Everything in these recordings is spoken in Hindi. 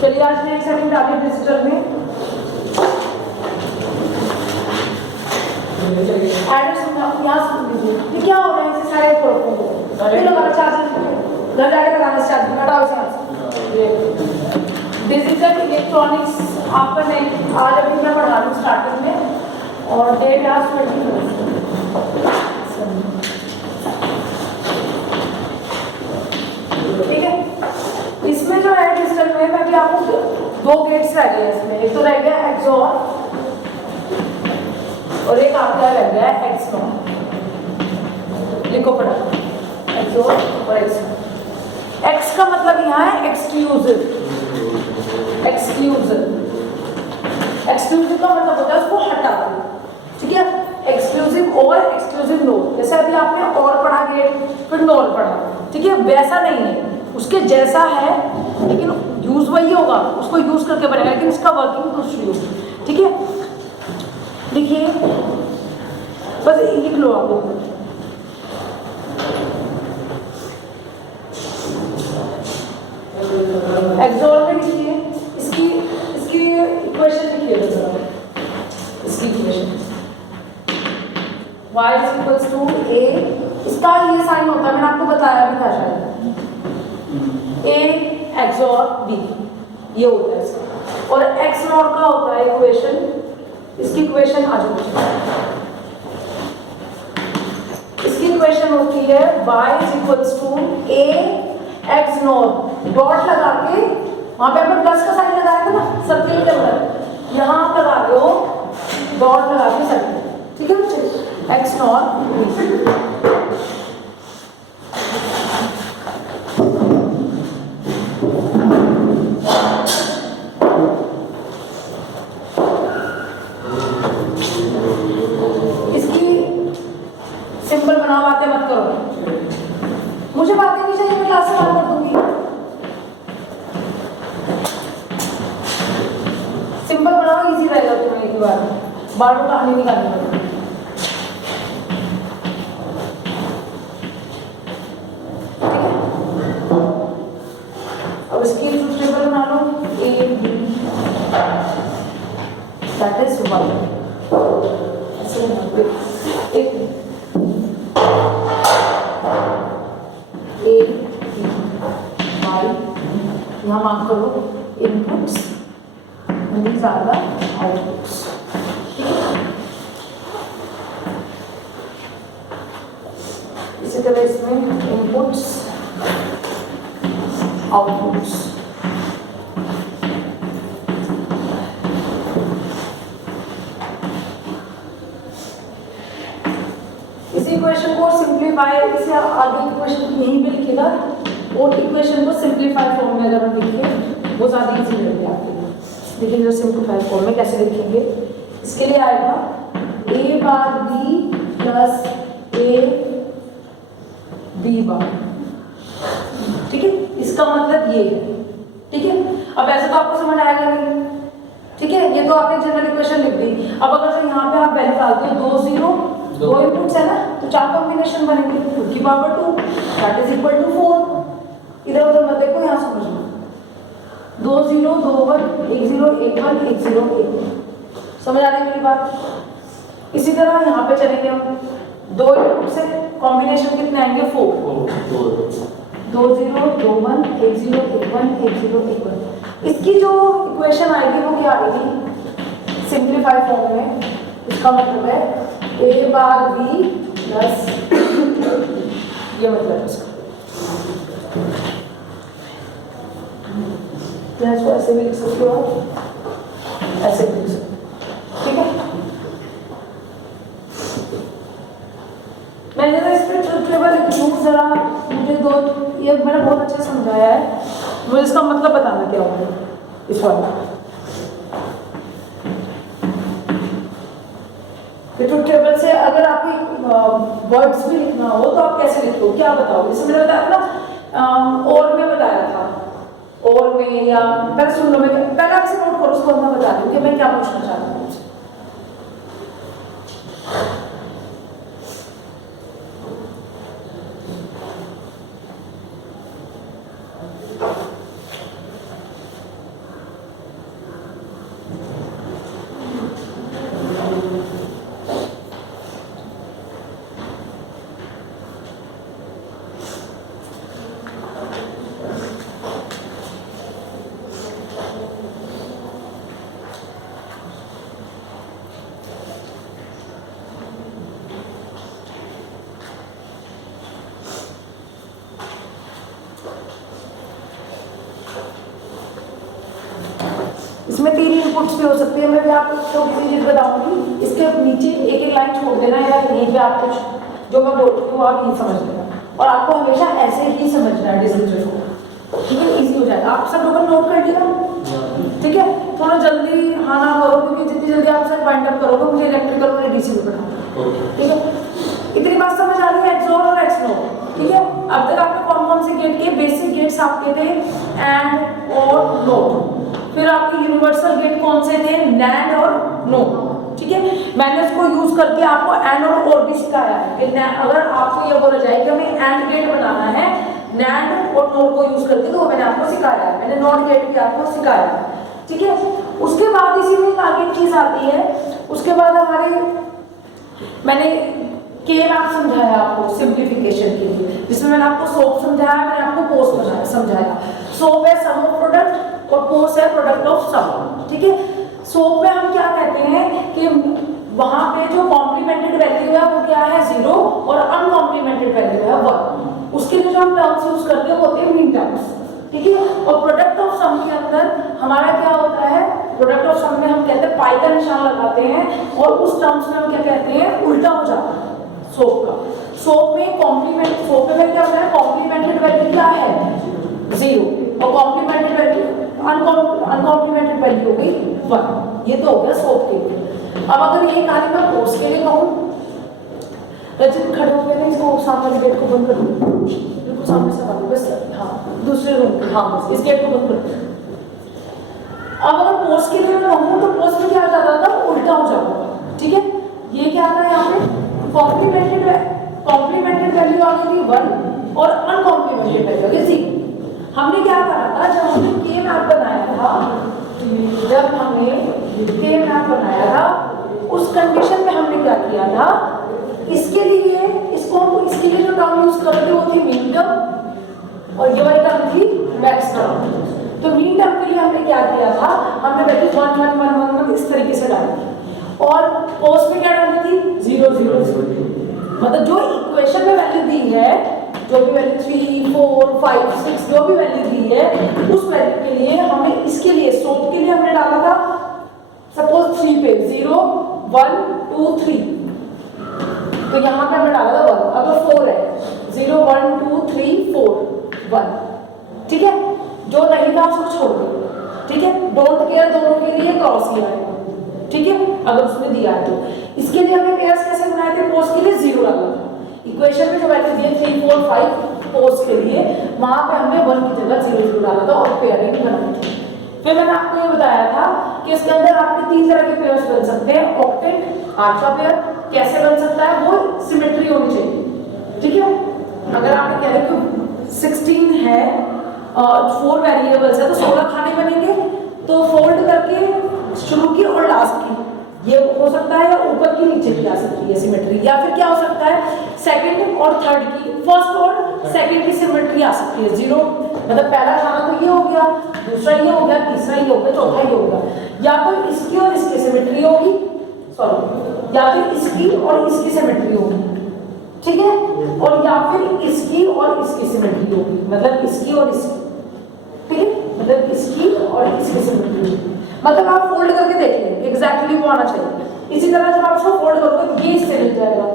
चलिए आज नेक्स्ट सेटिंग डालिए डिजिटल में। एड्रेस यहाँ सुन लीजिए, ये क्या हो रहा है, इसे सारे फिर हमारा चार्जर घर जाके लगाना चार्जर हटाओ इसे। डिजिटल इलेक्ट्रॉनिक्स आपका नहीं, आज अभी मैं पढ़ा रही हूँ स्टार्टिंग में, और डेट यहाँ 20। ठीक है, इसमें जो है डिजिटल में मैं भी आपको दो गेट्स रह गए इसमें, एक तो रह गया एक्सॉर और एक आपका रह गया एक्सनॉर। लिखो फटाफट, एक्सॉर और एक्सनॉर। एक्स का मतलब यहाँ है एक्सक्लूसिव। एक्सक्लूसिव एक्सक्लूसिव का मतलब होता है उसको हटा दो। ठीक है, एक्सक्लूसिव और एक्सक्लूसिव नोड, जैसे अभी आपने और पढ़ा गेट फिर नोड पढ़ा, ठीक है, वैसा नहीं है, उसके जैसा है लेकिन यूज वही होगा, उसको यूज करके बनेगा लेकिन इसका वर्किंग दूसरी होगी। ठीक है, देखिए बस लिख लो आप लोग। एक्सॉर में लिखिए, इसकी इक्वेशन लिखिए, इसकी equation y is equals to a, इसका ये साइन होता है, मैंने आपको बताया भी था शायद, a एक्सॉर b, ये होता है इसका, और x नॉट का होता है इक्वेशन, इसकी इक्वेशन आ जाओ, इसकी इक्वेशन होती है y is equals to a x not, dot लगा के वहां पे हमने प्लस का साइन लगाया था ना सर्किल के अंदर, यहां आप लगा दो डॉट लगा के सर्किल। ठीक है बच्चे, एक्स नॉट इसकी सिंपल बनाओ, बातें मत करो, मुझे बातें नहीं चाहिए, मैं क्लास से बात कर दूंगी। सिंपल बनाओ, इजी रहेगा तुम्हें, एक बार बार बार कहानी नहीं करनी पड़ेगी। अब इसकी ट्रूथ टेबल बना लो, ए बी दैट इज 1, ऐसे एक ए बी वाई, यहाँ मार्क करो inputs, these are the outputs। इसी तरह इसमें इनपुट्स आउटपुट्स, इसी इक्वेशन को सिंप्लीफाई, इसे आगे इक्वेशन यहीं पे लिखेगा और इक्वेशन को सिंप्लीफाई फॉर्म में अगर हम लिखें वो ज़्यादा इजी रहेगी आपके लिए। देखिए जो सिंप्लीफाई फॉर्म में कैसे लिखेंगे, इसके लिए आएगा a bar b plus a b बार। ठीक है, इसका मतलब ये है। ठीक है, अब ऐसे तो आपको समझ आएगा नहीं। ठीक है, ये तो आपने जनरल इक्वेशन लिख दी। अब अगर तो यहाँ पे आप वैल्यू डालते हो 2 0, 2 इनपुट्स है ना, तो 4 कॉम्बिनेशन बनेंगे, 2 की power 2 that is equal to 4। इधर उधर मत देखो, यहाँ समझना, 2 0 2 1 1 0 1 1 1 0 1। समझ आ रही मेरी बात। इसी तरह यहाँ पे चलेंगे हम, 2 इनपुट से कॉम्बिनेशन कितने आएंगे 4, 2 0 2 1 1 0 1 1 1 0 1 1। इसकी जो इक्वेशन आएगी वो क्या आएगी सिंप्लीफाई फॉर्म में। इसका मतलब है a बार b प्लस, ये मतलब इसका इसको ऐसे भी लिख सकते हो, ऐसे भी लिख सकते हो। ठीक है, मैंने तो इस पर ट्रूथ टेबल जरा मुझे दो, ये मैंने बहुत अच्छा समझाया है, मुझे इसका मतलब बताना क्या होगा इस वाला। ट्रूथ टेबल से अगर आपको वर्ड्स भी लिखना हो तो आप कैसे लिखो, क्या बताओ। जैसे मैंने बताया था ना, और में बताया था, और में, या पहले सुन लो, मैं पहले आपसे नोट करो, उसको मैं बता दूँ कि मैं क्या पूछना चाहता हूँ। इसमें 3 इनपुट्स भी हो सकते हैं, मैं भी आपको छोटी सी चीज बताऊंगी, इसके नीचे एक एक लाइन छोड़ देना या यहीं पे आप कुछ जो मैं बोलती हूँ वो आप यही समझ लेना, और आपको हमेशा ऐसे ही समझना है डिसीजन को, ठीक है, इजी हो जाएगा। आप सब लोग नोट कर लिया, ठीक है, थोड़ा जल्दी हाँ ना करो, क्योंकि जितनी जल्दी आप सब वाइंड अप करोगे मुझे इलेक्ट्रिकल और डीसी में पढ़ाना, ठीक है। इतनी बात समझ आ रही है, एक्सोर और एक्सनोर, ठीक है। अब तक आपने कौन कौन से गेट के बेसिक गेट्स आपके थे, एंड और नोट, फिर आपके यूनिवर्सल गेट कौन से थे, नैंड और नोट, ठीक है। मैंने इसको यूज करके आपको एंड और भी सिखाया है कि अगर आपको ये बोला जाए कि हमें एंड गेट बनाना है नैंड और नोट को यूज करके, तो मैंने आपको सिखाया है, मैंने नॉट गेट भी आपको सिखाया है, ठीक है। उसके बाद इसी में एक आगे चीज आती है, उसके बाद हमारे मैंने के मैप समझाया आपको सिंप्लीफिकेशन के लिए, जिसमें मैंने आपको सोप समझाया, मैंने आपको पोस्ट समझाया। सोप है सम ऑफ प्रोडक्ट और पोस्ट है प्रोडक्ट ऑफ सम, ठीक है। सोप में हम क्या कहते हैं कि वहां पे जो कॉम्प्लीमेंटेड वैल्यू है वो क्या है 0 और अनकॉम्प्लीमेंटेड वैल्यू है 1, उसके लिए जो हम टर्म्स यूज करते हैं वो होते हैं मीन टर्म्स, ठीक है। और प्रोडक्ट ऑफ सम के अंदर हमारा क्या होता है, प्रोडक्ट ऑफ सम में हम कहते हैं पाई का निशान लगाते हैं, और उस टर्म्स में हम क्या कहते हैं उल्टा हो जाता है सोप का। सोप में कॉम्प्लीमेंट, सोप में क्या होता है, कॉम्प्लीमेंटेड वैल्यू क्या है 0 और कॉम्प्लीमेंटेड वैल्यू अनकॉम्प्लीमेंटेड वैल्यू हो गई 1, ये तो हो गया सोप के लिए। अब अगर ये कार्य मैं पोस्ट के लिए कहूँ, रचित खड़े हो गए ना, इसको सामने गेट को बंद कर दो, बिल्कुल सामने से बंद, बस हाँ दूसरे रूम के, हाँ बस इस गेट को बंद कर दो। अब अगर पोस्ट के लिए मैं कहूँ तो पोस्ट में क्या आ जाता था, उल्टा हो जाता, ठीक है। ये क्या आता है यहाँ पे कॉम्प्लीमेंटेड वैल्यू आ गई थी 1 और अनकॉम्प्लीमेंटेड वैल्यू आ गई 0। हमने क्या करा था, जब हमने के मैप बनाया था, उस कंडीशन में हमने क्या किया था, इसके लिए जो टर्म यूज कर रहे थे वो थी मीन टर्म और ये वाली टर्म थी मैक्स टर्म। तो मीन टर्म के लिए हमने क्या किया था, हमने वैल्यू 1 1 1 1 1 इस तरीके से डाली थी, और पोस्ट में क्या डाली थी 0 0 0, मतलब जो इक्वेशन में वैल्यू दी है, जो भी वैल्यू 3 4 5 6 जो भी वैल्यू दी है, उस वैल्यू के लिए हमें इसके लिए सोप के लिए हमने डाला था सपोज 3 पे 0 1 2 3, तो यहाँ पे हमने डाला था 1। अगर 4 है 0 1 2 3 4 1, ठीक है। जो नहीं था उसको छोड़ दो, ठीक है। डोंट केयर दोनों के लिए क्रॉस किया है, ठीक है, अगर उसने दिया है तो। इसके लिए हमने पेयर्स कैसे बनाए थे, पोस्ट के लिए 0 डाला था, इक्वेशन में जो वैल्यू दी है 3 4 5 पोस्ट के लिए, वहां पे हमने 1 की जगह 0 0 डाला था और पेयरिंग बनाई थी। फिर मैंने आपको ये बताया था कि इसके अंदर आपके 3 तरह के पेयर्स बन सकते हैं, ऑक्टेट 8 का पेयर कैसे बन सकता है, वो सिमेट्री होनी चाहिए, ठीक है। अगर आपने कह रहे कि 16 है और 4 वेरिएबल्स है तो 16 खाने बनेंगे, तो फोल्ड करके शुरू की और लास्ट की ये हो सकता है, या ऊपर की नीचे की आ सकती है सिमेट्री, या फिर क्या हो सकता है सेकंड और थर्ड की, फर्स्ट और सेकंड की सिमेट्री आ सकती है 0, मतलब पहला खाना तो ये हो गया, दूसरा ये हो गया, तीसरा ये हो गया, चौथा ये हो गया, या तो इसकी और इसकी सिमेट्री होगी, सॉरी, या फिर इसकी और इसकी सिमेट्री होगी, ठीक है, और या फिर इसकी और इसकी सिमेट्री होगी, मतलब इसकी और इसकी, ठीक है, मतलब इसकी और इसकी सिमेट्री होगी। मतलब आप फोल्ड करके देख लें एग्जैक्टली वो आना चाहिए। इसी तरह जब आप इसको फोल्ड करोगे तो ये इससे मिल जाएगा,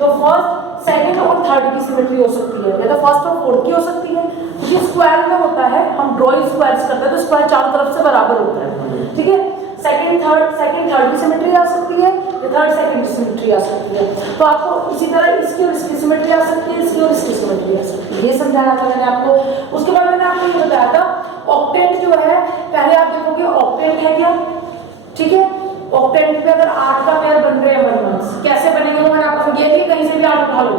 तो फर्स्ट सेकंड और थर्ड की सिमेट्री हो सकती है, या तो फर्स्ट और फोर्थ की हो सकती है, क्योंकि स्क्वायर में होता है, हम ड्रॉइंग स्क्वायर्स करते हैं तो स्क्वायर चारों तरफ से बराबर होता है, ठीक है। सेकंड थर्ड की सिमेट्री आ सकती है, या थर्ड सेकंड की सिमेट्री आ सकती है, तो आपको इसी तरह इसकी और इसकी सिमेट्री आ सकती है, इसकी और इसकी सिमेट्री आ सकती है, ये समझाया था मैंने आपको। उसके बाद मैंने आपको ये बताया था ऑक्टेंट जो है, पहले आप देखोगे ऑक्टेंट है क्या, ठीक है। ऑक्टेंट पे अगर 8 का पेयर बन रहे हैं 1 1 कैसे बनेंगे वो मैंने आपको ये थी, कहीं से भी 8 उठा लो,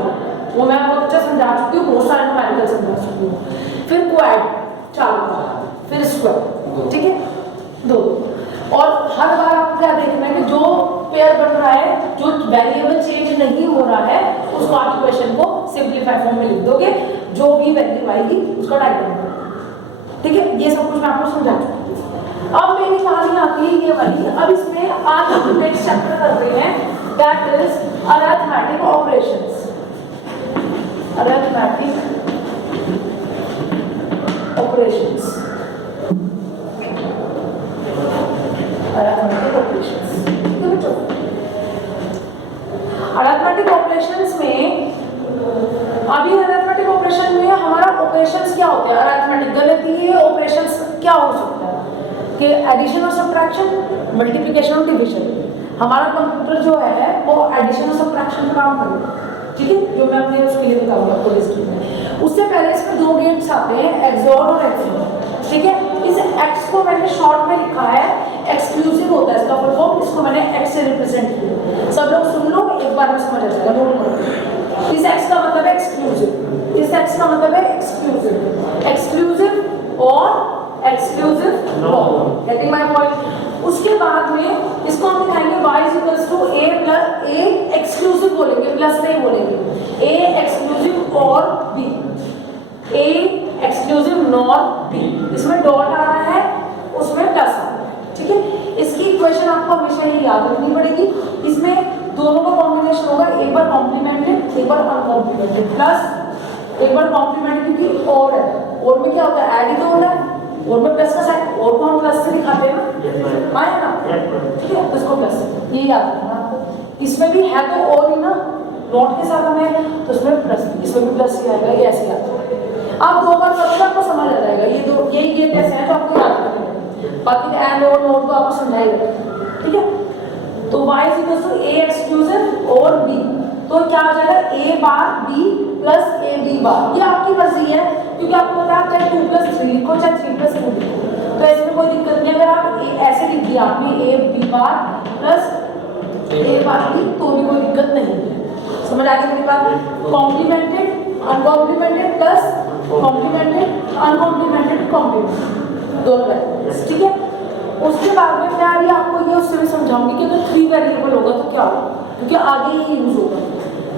वो मैं बहुत अच्छा समझा चुकी हूँ, बहुत सारे न्यूमेरिकल समझा चुकी हूँ। फिर क्वाड 4 का, फिर स्क्वायर, ठीक है 2, और हर बार आपको क्या देखना है कि जो पेयर बन रहा है, जो वेरिएबल चेंज नहीं हो रहा है, उसको आप इक्वेशन को सिंपलीफाई फॉर्म में लिख दोगे, जो भी वैल्यू आएगी उसका डायग्राम, ठीक है। ये सब कुछ मैं आपको समझा चुकी हूँ। अब मेरी कहानी आती है ये वाली, अब इसमें आज हम नेक्स्ट चैप्टर कर रहे हैं, that is arithmetic operations, arithmetic operations. क्या हो सकता है कि एडिशन और सब्ट्रैक्शन, मल्टीप्लिकेशन और डिवीजन। हमारा कंप्यूटर जो है वो एडिशन और सब्ट्रैक्शन का काम करेगा, ठीक है, जो मैं अपने उसके लिए बताऊंगा आपको डिस्ट्रिक्ट में। उससे पहले इसमें दो गेट्स आते हैं, एक्सओर और एक्सओर, ठीक है। इस एक्स को मैंने शॉर्ट में लिखा है, एक्सक्लूसिव होता है इसका फुल फॉर्म, इसको मैंने एक्स से रिप्रेजेंट किया। सब लोग सुन लो, एक बार में समझ आ जाएगा, नोट करो। इस एक्स का मतलब है एक्सक्लूसिव, इस एक्स का मतलब है एक्सक्लूसिव, एक्सक्लूसिव और exclusive not, getting my point. उसके बाद में इसको हम दिखाएंगे y = a plus a exclusive बोलेंगे, प्लस नहीं बोलेंगे, a एक्सक्लूसिव और b, a exclusive not b। इसमें डॉट आ रहा है, उसमें प्लस आ रहा है, ठीक है। इसकी इक्वेशन आपको हमेशा ही याद रखनी पड़ेगी। इसमें दोनों का कॉम्बिनेशन होगा, एक बार कॉम्प्लीमेंटेड, एक बार अनकॉम्प्लीमेंटेड, प्लस एक बार कॉम्प्लीमेंटेड क्योंकि और है, और में क्या होता है, ऐड ही तो होता है, और में प्लस का साइन, और को हम प्लस से दिखाते हैं ना, हाँ है ना, ठीक है, इसको प्लस, ये याद रखना आपको। इसमें भी है तो और ही ना, नॉट के साथ हमें, तो इसमें प्लस, इसमें भी प्लस ही आएगा, ये ऐसे आता है। आप दो बार करोगे आपको समझ आ जाएगा, ये दो यही गेट ऐसे हैं जो आपको याद रखना है, बाकी एंड और नोट तो आपको समझाएगा, ठीक है। तो y = a एक्सक्लूसिव और b, तो क्या हो जाएगा a bar b plus a b बार। ये आपकी मर्जी है, क्योंकि आपको पता है चाहे 2 + 3 लिखो चाहे 3 + 2 लिखो, तो इसमें कोई दिक्कत नहीं है। अगर आप ऐसे लिख दिया आपने a b bar plus a bar b, तो भी कोई दिक्कत नहीं है। समझ आ गई मेरी बात? कॉम्प्लीमेंटेड अनकॉम्प्लीमेंटेड प्लस कॉम्प्लीमेंटेड अनकॉम्प्लीमेंटेड कॉम्प्लीमेंटेड, दोनों है, ठीक है। उसके बाद में मैं अभी आपको ये उससे भी समझाऊंगी कि अगर 3 वेरिएबल होगा तो क्या होगा, क्योंकि आगे ये यूज होगा।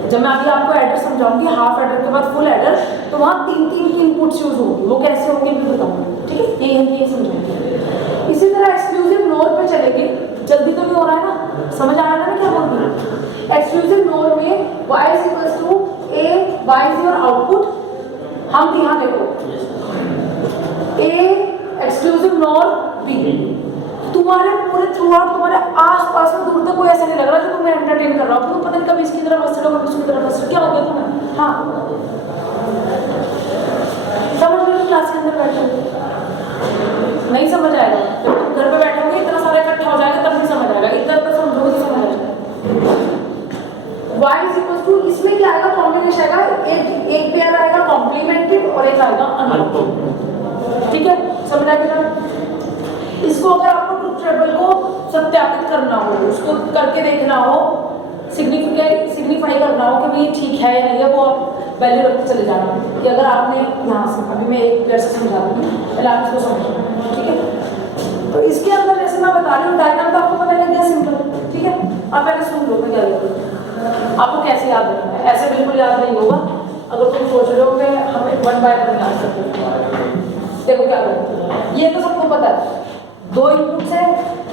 जब मैं अभी आपको एडर समझाऊंगी, हाफ एडर के बाद फुल एडर, तो वहाँ 3 इनपुट्स यूज होंगी, वो कैसे होंगे भी बताऊंगी, ठीक है, ये समझाऊंगी। इसी तरह एक्सक्लूसिव नोर पे चलेंगे, जल्दी तो नहीं हो रहा है ना, समझ आ रहा है ना क्या बोल रही हूँ। एक्सक्लूसिव नोर में y = a, y is your output. हम यहाँ देखो a एक्सक्लूसिव नोर b, तुम्हारे पूरे थ्रू आउट तुम्हारे आस-पास में दूर तक कोई ऐसा नहीं लग रहा कि तुम्हें एंटरटेन कर रहा हो, पता नहीं कभी इसकी तरफ हंस रहे हो, कभी उसकी तरफ हंस रहे हो, क्या हो गया तुम्हें? हाँ समझ लो, क्लास के अंदर बैठे नहीं समझ आएगा, जब तुम घर पे बैठोगे इतना सारा इकट्ठा हो जाएगा तब नहीं समझ आएगा, इतना तक समझोगे समझ आ जाएगा। y = इसमें क्या आएगा, कॉम्बिनेशन आएगा, एक पेयर आएगा कॉम्प्लीमेंटेड और एक आएगा अनकॉम्प्लीमेंटेड, ठीक है, समझ आ गया। इसको अगर आपको ट्रुथ टेबल को सत्यापित करना हो, उसको करके देखना हो, सिग्निफाई करना हो कि भाई ये ठीक है या नहीं है, वो आप वैल्यू रख के चले जाना कि अगर आपने यहाँ से, अभी मैं एक पेयर से समझा दूँगी, पहले आप इसको समझो, ठीक है। तो इसके अंदर जैसे मैं बता रही हूँ, डायग्राम तो आपको पता लग गया, सिंपल, ठीक है। आप पहले सुन लो मैं क्या लिखूँ, आपको कैसे याद रखना है, ऐसे बिल्कुल याद नहीं होगा। अगर तुम सोच रहे हो कि हमें 1 बाय 1 याद सकते, देखो क्या करो, ये तो सबको पता है, 2 इनपुट्स है,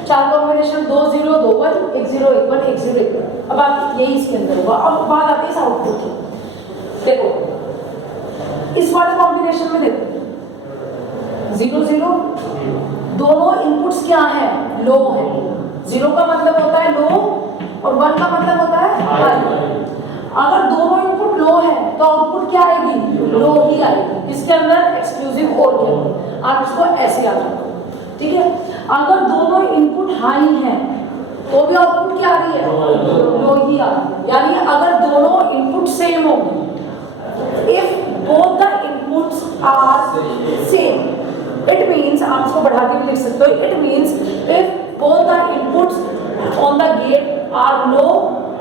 4 कॉम्बिनेशन, 2 0 2 1, 1 0 1 1 1 0 1 1। अब आप यही इसके अंदर होगा। अब बात आती है इस आउटपुट की, देखो इस वाले कॉम्बिनेशन में देखो 0 0, दोनों इनपुट्स क्या है, लो है। 0 का मतलब होता है लो और 1 का मतलब होता है हाई। अगर दोनों इनपुट लो है तो आउटपुट क्या आएगी, लो ही आएगी। इसके अंदर एक्सक्लूसिव और क्या, आप इसको ऐसे याद रखो, ठीक है। अगर दोनों इनपुट हाई हैं तो भी आउटपुट क्या आ रही है, लो ही आ रही है। यानी अगर दोनों इनपुट सेम होंगे, if both the inputs are same, it means, आप इसको बढ़ा के भी लिख सकते हो, it means if both the inputs on the gate are low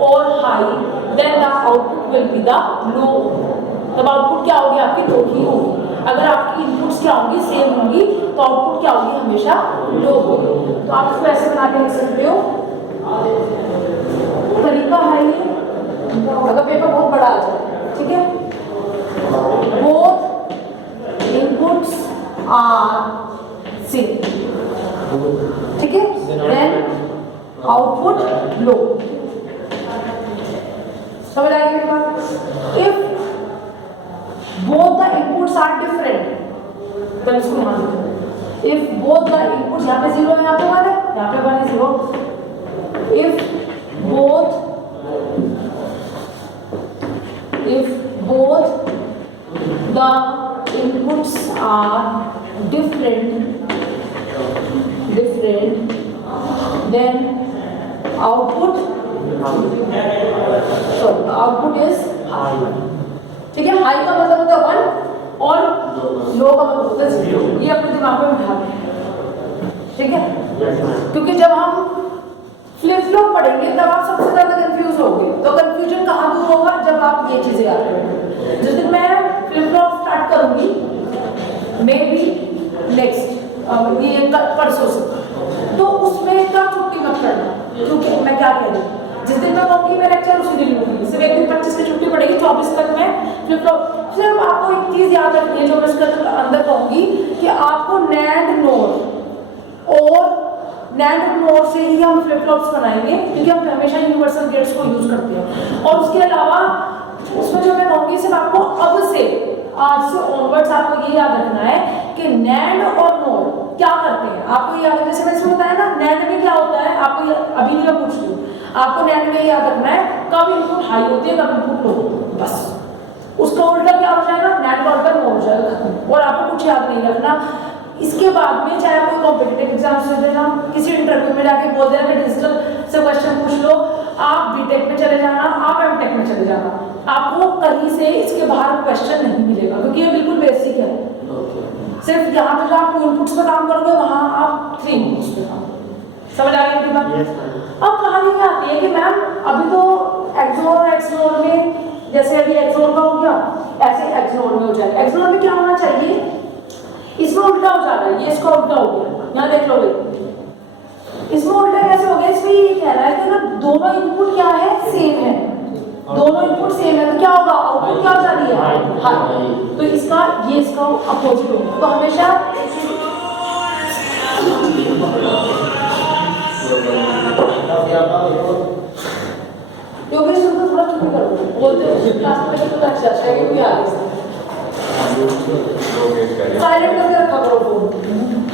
और high, then the output will be the low. तब आउटपुट क्या होगी, आपकी लो ही होगी। अगर आपकी इनपुट्स क्या होंगी, सेम होंगी, तो आउटपुट क्या होगी, हमेशा लो होगी। तो आप इसको ऐसे बना के लिख सकते हो, तरीका है ये, अगर पेपर बहुत बड़ा आ जाए, ठीक है। बोथ इनपुट्स आर सेम, ठीक है, देन आउटपुट लो। समझ आ गई मेरी बात? If both the inputs are different, then इसको यहाँ लिखो, if both the inputs, यहाँ पे 0 है, यहाँ पे 1 है, यहाँ पे 1 है 0, if both the inputs are different, then output is high। ठीक है, हाई का मतलब होता है 1 और लो का मतलब होता है 0। ये अपने दिमाग में बिठा लें, ठीक है। क्योंकि जब हम फ्लिप फ्लॉप पढ़ेंगे तब आप सबसे ज्यादा कंफ्यूज होंगे। तो कंफ्यूजन कहाँ दूर होगा, जब आप ये चीजें याद करेंगे। जिस दिन मैं फ्लिप फ्लॉप स्टार्ट करूंगी, मे बी नेक्स्ट ये परसों से, तो उसमें का छुट्टी मत करना। क्योंकि मैं क्या कह रही हूँ, जिस दिन मैं कहूँगी मैं लेक्चर उसी दिन लूंगी, सिर्फ एक दिन 25 की छुट्टी पड़ेगी, 24 तक मैं फ्लिप फ्लॉप। सिर्फ आपको एक चीज याद रखनी है जो मैं इसके अंदर कहूँगी कि आपको नैंड नोड और नैंड नोड से ही हम फ्लिप फ्लॉप्स बनाएंगे, क्योंकि हम हमेशा यूनिवर्सल गेट्स को यूज करते हैं। और उसके अलावा उसमें जो मैं कहूँगी सिर्फ आपको अब से आज से ऑनवर्ड्स आपको ये याद रखना है कि नैंड और नोड क्या करते हैं। आपको ये याद, जैसे मैंने बताया ना, नैंड में क्या होता है आपको अभी नहीं मैं पूछ रही हूँ, आपको नैंड में याद रखना है कब इनपुट हाई होती है कब इनपुट लो होती है, बस। उसका उल्टा क्या हो जाएगा, नैंड का उल्टा नो हो जाएगा, खत्म। और आपको कुछ याद नहीं रखना। इसके बाद में चाहे कोई कॉम्पिटिटिव एग्जाम से देना, किसी इंटरव्यू में जाके बोल देना कि डिजिटल से क्वेश्चन पूछ लो, आप बीटेक में चले जाना, आप एमटेक में चले जाना, आपको कहीं से इसके बाहर क्वेश्चन नहीं मिलेगा, क्योंकि ये बिल्कुल बेसिक है। सिर्फ यहाँ पे जो आप 2 इनपुट्स पे काम करोगे, वहाँ आप 3 इनपुट्स पे काम। समझ आ गई बात? अब कहानी क्या आती है कि मैम अभी तो एक्सोर और एक्सनोर में, जैसे अभी एक्सोर का हो गया, ऐसे एक्सनोर में हो जाएगा। एक्सनोर में क्या होना चाहिए, इसमें उल्टा हो जाता है, ये इसका उल्टा हो गया। यहाँ देख लो भाई, इसमें उल्टा कैसे हो गया, इसमें ये कह रहा है कि अगर दोनों इनपुट क्या है, सेम है, दोनों इनपुट सेम है, तो क्या होगा, आउटपुट क्या हो जा रही है, हाई। तो इसका ये इसका अपोजिट होगा। तो हमेशा योगेश तुमको थोड़ा छुट्टी करो, बोलते हो क्लास में तो अच्छा है कि भी आ गई। साइलेंट करके रखा करो फोन,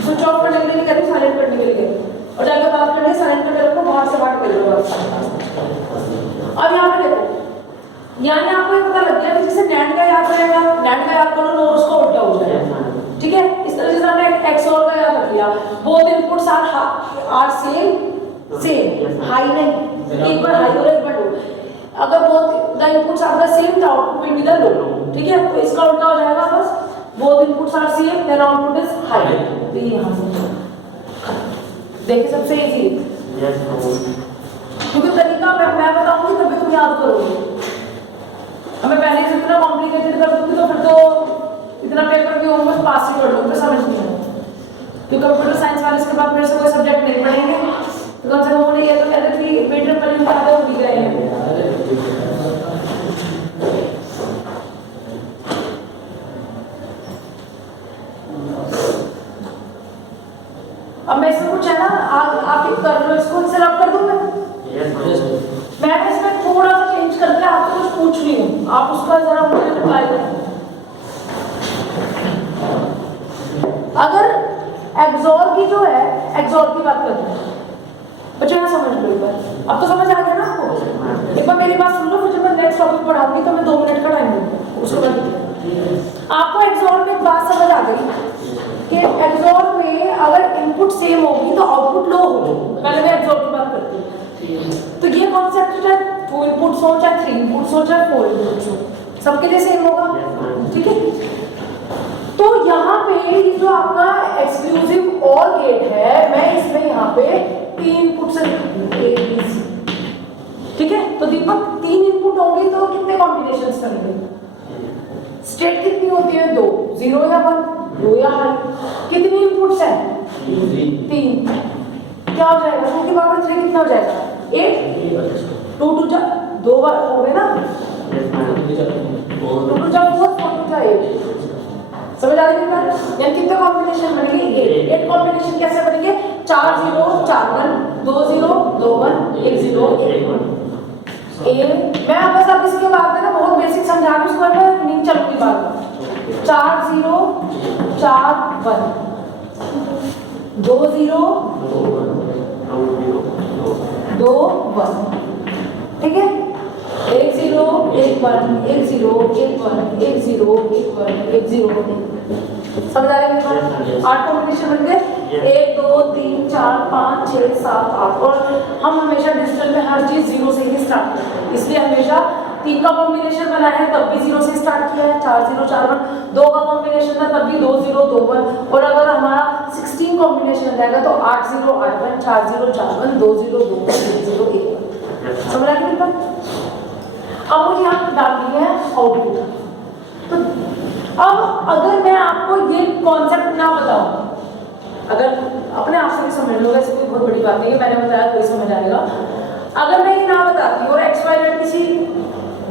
स्विच ऑफ करने के लिए नहीं कहती, साइलेंट करने के लिए कहती। और जाके बात करनी है साइलेंट करके रखो, बाहर से बात कर लो बस। अब यहाँ पे देखो, यानी आपको ये पता लग गया कि जैसे नैंड का याद रहेगा, नैंड का याद करो, नो उसका उल्टा हो जाएगा, ठीक है। इस तरह से हमने एक्सओर का याद रख लिया, both inputs are same, high नहीं, एक बार हाई और एक बार लो। अगर both the inputs are the same, the output will be the low, ठीक है। तो इसका उल्टा हो जाएगा, बस both inputs are same, then output is high. तो ये यहाँ से देखिए सबसे इजी, क्योंकि तरीका मैं बताऊंगी तभी तुम याद करोगे। हमें पहले से इतना कॉम्प्लिकेटेड कर दूंगी तो फिर तो इतना पेपर भी होगा, पास ही कर लोगे, समझ नहीं आएगा। क्योंकि कंप्यूटर साइंस वाले इसके बाद मेरे से कोई सब्जेक्ट नहीं पढ़ेंगे, तो कम से कम उन्हें ये तो कहते कि मीटर पर ही ज़्यादा हो गए हैं। अब मैं इसमें कुछ है ना, आप एक कर लो, इसको सेलेक्ट कर दूं मैं इसमें थोड़ा सा चेंज करके आपको कुछ पूछ रही हूँ, आप उसका जरा मुझे रिप्लाई करें। अगर एक्सोर की जो है, एक्सोर की बात करते हैं बच्चों, यहाँ समझ लो एक बार। अब तो समझ आ गया ना आपको, एक बार मेरी बात सुन लो, फिर जब मैं नेक्स्ट टॉपिक पढ़ाऊंगी तो मैं 2 मिनट का टाइम दूंगी, उसके बाद आपको एक्सोर में एक बात समझ आ गई कि एक्सोर में अगर इनपुट सेम होगी तो आउटपुट लो होगी। पहले मैं एक्सोर की बात करती हूँ। तो ये कॉन्सेप्ट चाहे 2 इनपुट्स हो, चाहे 3 इनपुट्स हो, चाहे 4 इनपुट्स हो, सबके लिए सेम होगा, ठीक है। तो यहाँ पे ये जो आपका एक्सक्लूसिव और गेट है, मैं इसमें यहाँ पे 3 इनपुट से ABC, ठीक है। तो दीपक 3 इनपुट होंगे तो कितने कॉम्बिनेशंस करेंगे, स्टेट कितनी होती है, 2, 0 या 1, लो या हाई। कितनी इनपुट्स हैं, 3, क्या हो जाएगा, 2 की पावर 3 कितना हो जाएगा, 8, 2 2 जा 2 बार हो गए ना, 2 2 जा 4, 4 2 जा 8। समझ आ रही है बात? यानी कितने कॉम्बिनेशन बनेंगे, 8 कॉम्बिनेशन कैसे बनेंगे, 4 0 4 1, 2 0 2 1, 1 0 1 1। मैं बस अब इसके बाद में ना बहुत बेसिक समझा रही हूँ, उसके बाद मैं नहीं चलूंगी बात। 4 0 4 1, 2 0 2 1, ठीक है। 1 0 1 1 1 0 1 1 1 0 0 1 0 समझ आ रहा है? 8 कॉम्बिनेशन बन गए, 1 2 3 4 5 6 7 8। और हम हमेशा डिजिटल में हर चीज 0 से ही स्टार्ट करते हैं, इसलिए हमेशा 3 का कॉम्बिनेशन बना है तब भी 0 से स्टार्ट किया है, 4 0 4 1। 2 का कॉम्बिनेशन था तब भी 2 0 2 1। और अगर हमारा 16 कॉम्बिनेशन हो जाएगा तो 8 0 8 1 4 0 4 1 2 0 2 1 0 1। समझ आ गई बात? अब मुझे यहाँ डाल दिया है आउटपुट। तो अब अगर मैं आपको ये कॉन्सेप्ट ना बताऊं, अगर अपने आप से भी समझ लोगे, ऐसी कोई बहुत बड़ी बात नहीं है, मैंने बताया कोई समझ आएगा। अगर मैं ये ना बताती और एक्स वाई जेड किसी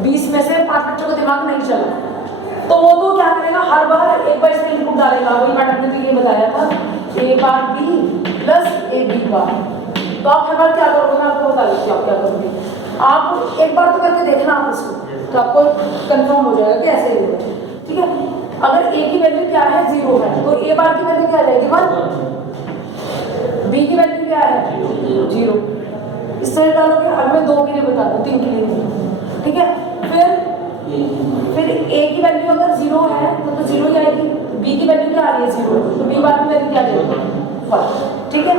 20 में से 5 बच्चों को दिमाग नहीं चला तो वो तो क्या करेगा, हर बार एक बार इसमें इनपुट डालेगा। वही मैडम ने तो ये बताया था, A bar B plus A B bar. तो आप हर बार क्या करोगे, मैं आपको बता देती हूँ आप क्या करोगे। आप एक बार तो करके देखना आप इसको, तो आपको कंफर्म हो जाएगा कि ऐसे ही होगा। ठीक है, अगर ए की वैल्यू क्या है 0 है तो ए बार की वैल्यू क्या रहेगी 1, बी की वैल्यू क्या है 0। इस तरह डालोगे। अब मैं 2 के लिए बता दूँ, 3 के लिए नहीं। ठीक है, फिर ए की वैल्यू अगर 0 है तो 0 ही आएगी। बी की वैल्यू क्या आ रही है 0, तो बी बार की वैल्यू क्या आएगी 1। ठीक है,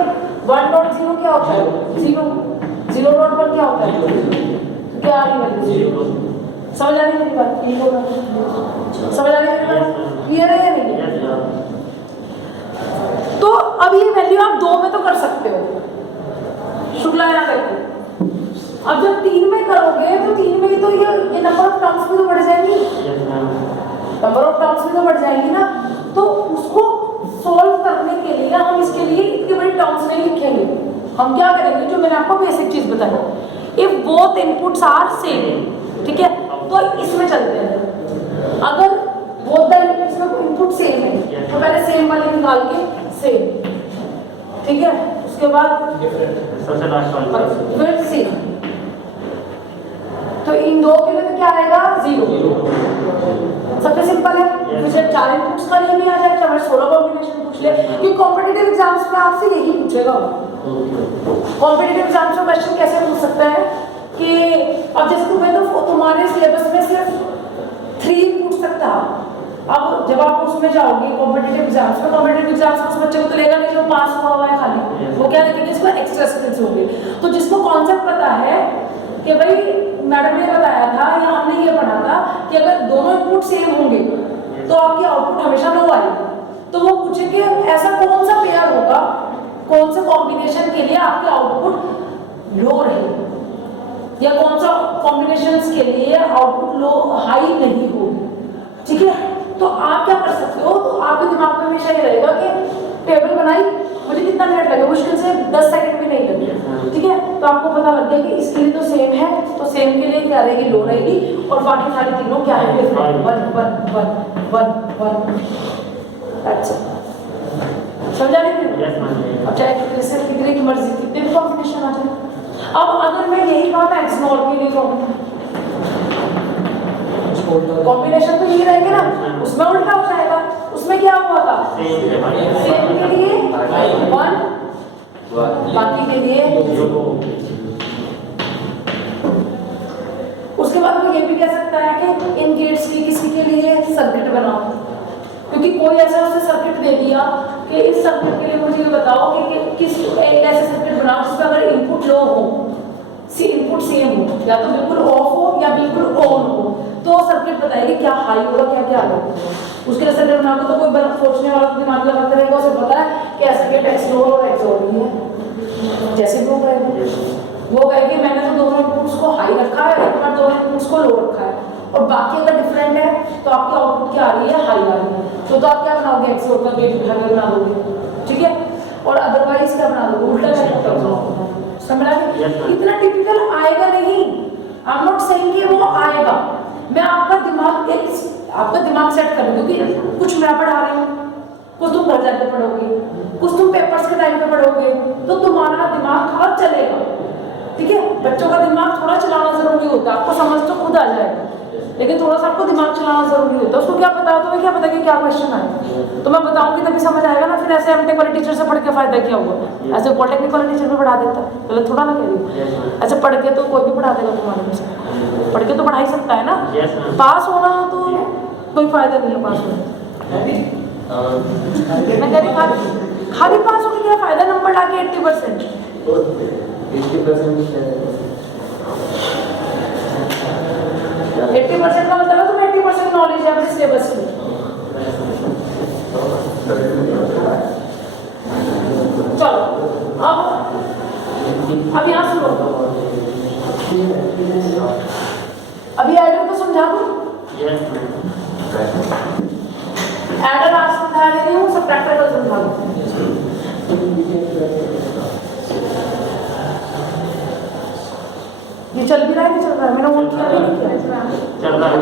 1 डॉट 0 क्या होता है 0, 0 डॉट 1 क्या होता है, तो क्या आ रही है 0। समझ आ रही है मेरी बात? समझ आ रही है मेरी बात? क्लियर है या नहीं? तो अब ये वैल्यू आप 2 में तो कर सकते हो, शुक्ला यहाँ करके। अब जब 3 में करोगे तो 3 में तो ये नंबर ऑफ टर्म्स भी तो बढ़ जाएंगी, नंबर ऑफ टर्म्स भी तो बढ़ जाएंगी ना। तो उसको सॉल्व करने के लिए हम इसके लिए इतनी बड़ी टर्म्स नहीं लिखेंगे। हम क्या करेंगे, जो मैंने आपको बेसिक चीज बताई, if both inputs are same, ठीक है, तो इसमें चलते हैं। अगर बोथ द इनपुट सेम है तो पहले सेम वाले निकाल के सेम, ठीक है, उसके बाद सबसे लास्ट वाला फिर सेम। तो इन 2 के लिए तो क्या आएगा 0। सबसे सिंपल है। मुझे 4 इनपुट्स का लिए भी आ जाए, चाहे 16 कॉम्बिनेशन पूछ ले, क्योंकि कॉम्पिटिटिव एग्जाम्स में आपसे यही पूछेगा। कॉम्पिटिटिव एग्जाम्स में क्वेश्चन कैसे पूछ सकता है कि अब जैसे तुम्हें तो तुम्हारे सिलेबस में सिर्फ 3 पूछ सकता है। अब जब आप उसमें जाओगे कॉम्पिटिटिव एग्जाम्स में, कॉम्पिटिटिव एग्जाम्स में उस बच्चे को तो लेगा नहीं जो पास हुआ है खाली, वो क्या देखेंगे, इसको एक्स्ट्रा स्किल्स होंगे। तो जिसको कॉन्सेप्ट पता है कि भाई मैडम ने बताया था या हमने ये पढ़ा था कि अगर दोनों इनपुट सेम होंगे तो आपकी आउटपुट हमेशा लो आएगी, तो वो पूछे कि ऐसा कौन सा पेयर होगा, कौन से कॉम्बिनेशन के लिए आपकी आउटपुट लो रहेगी, या कौन सा कॉम्बिनेशंस के लिए आउटपुट लो हाई नहीं होगी। ठीक है, तो आप क्या कर सकते हो, तो आपके दिमाग में हमेशा ये रहेगा कि टेबल बनाई, मुझे कितना मिनट लगे, मुश्किल से 10 सेकंड भी नहीं लगे। ठीक है, तो आपको पता लग गया कि इसके लिए तो सेम है, तो सेम के लिए क्या रहेगी लो रहेगी, और बाकी सारी तीनों क्या है 1 1 1 1 1। अच्छा समझा नहीं? अब चाहे कितने की मर्जी कितने भी कॉम्बिनेशन आ जाए। अब अगर मैं यही बात एक्सनोर के लिए कहूँ, कॉम्बिनेशन तो यही रहेंगे ना, उसमें उल्टा हो जाएगा। उसमें क्या हुआ था, सेम के लिए 1, बाकी के लिए 0। उसके बाद वो ये भी कह सकता है कि इन गेट्स की किसी के लिए सर्किट बनाओ, क्योंकि कोई ऐसा उसने सर्किट दे दिया कि इस सर्किट के लिए मुझे ये बताओ कि किस एक ऐसे सर्किट बनाओ जिसमें अगर इनपुट लो हो, इनपुट सेम हो, या तो बिल्कुल ऑफ हो या बिल्कुल ऑन हो, तो सर्किट बताएगी क्या हाई होगा क्या क्या होगा। उसके लिए सर्किट बनाओगे तो कोई सोचने वाला दिमाग लगाता रहेगा, उसे पता है कि सर्किट एक्सोर और एक्सोर नहीं है। जैसे वो कहेगी मैंने तो दोनों इनपुट्स को हाई रखा है, एक बार दोनों इनपुट्स को लो रखा है, और बाकी अगर डिफरेंट है तो आपकी आउटपुट क्या आ रही है, हाई आ रही है। तो आप क्या बनाओगे, एक्सोर का गेट उठा के बना दोगे, ठीक है, और अदरवाइज क्या बना दोगे, उल्टा सर्किट बनाओगे। समझ आ गया? इतना टिपिकल आएगा नहीं, आई एम नॉट सेइंग कि वो आएगा, मैं आपका दिमाग सेट कर दूं, क्योंकि कुछ मैं पढ़ा रही हूँ, कुछ तुम घर जाकर पढ़ोगे, कुछ तुम पेपर्स के टाइम पे पढ़ोगे, तो तुम्हारा दिमाग थोड़ा चलेगा। ठीक है, बच्चों का दिमाग थोड़ा चलाना जरूरी होता है, आपको समझ तो खुद आ जाएगा, लेकिन थोड़ा सा आपको दिमाग चलाना जरूरी होता है। उसको क्या पता, तुम्हें क्या पता कि क्या क्वेश्चन आए, तो मैं बताऊंगी तभी समझ आएगा ना। फिर ऐसे एमटेक वाले टीचर से पढ़ के फायदा क्या हुआ, ऐसे पॉलिटेक्निक वाले टीचर भी पढ़ा देता, पहले थोड़ा ना कह रही, ऐसे पढ़ के तो कोई भी पढ़ा देगा तुम्हारे में से, पढ़ के तो पढ़ा ही सकता है ना। पास होना तो कोई फायदा नहीं है पास होने का। मैं कह रही खाली पास होने का क्या फायदा, नंबर लाके 80%। 80% का मतलब है तुम्हें 80% नॉलेज है अपने सिलेबस में। चलो अब यहाँ सुनो, अभी एडर को समझा दूँ। एडर आज समझा रही हूँ, सबट्रैक्टर को समझा दूँ। ये चल भी रहा है कि चल रहा है? मैंने वो किया नहीं किया। चल रहा है।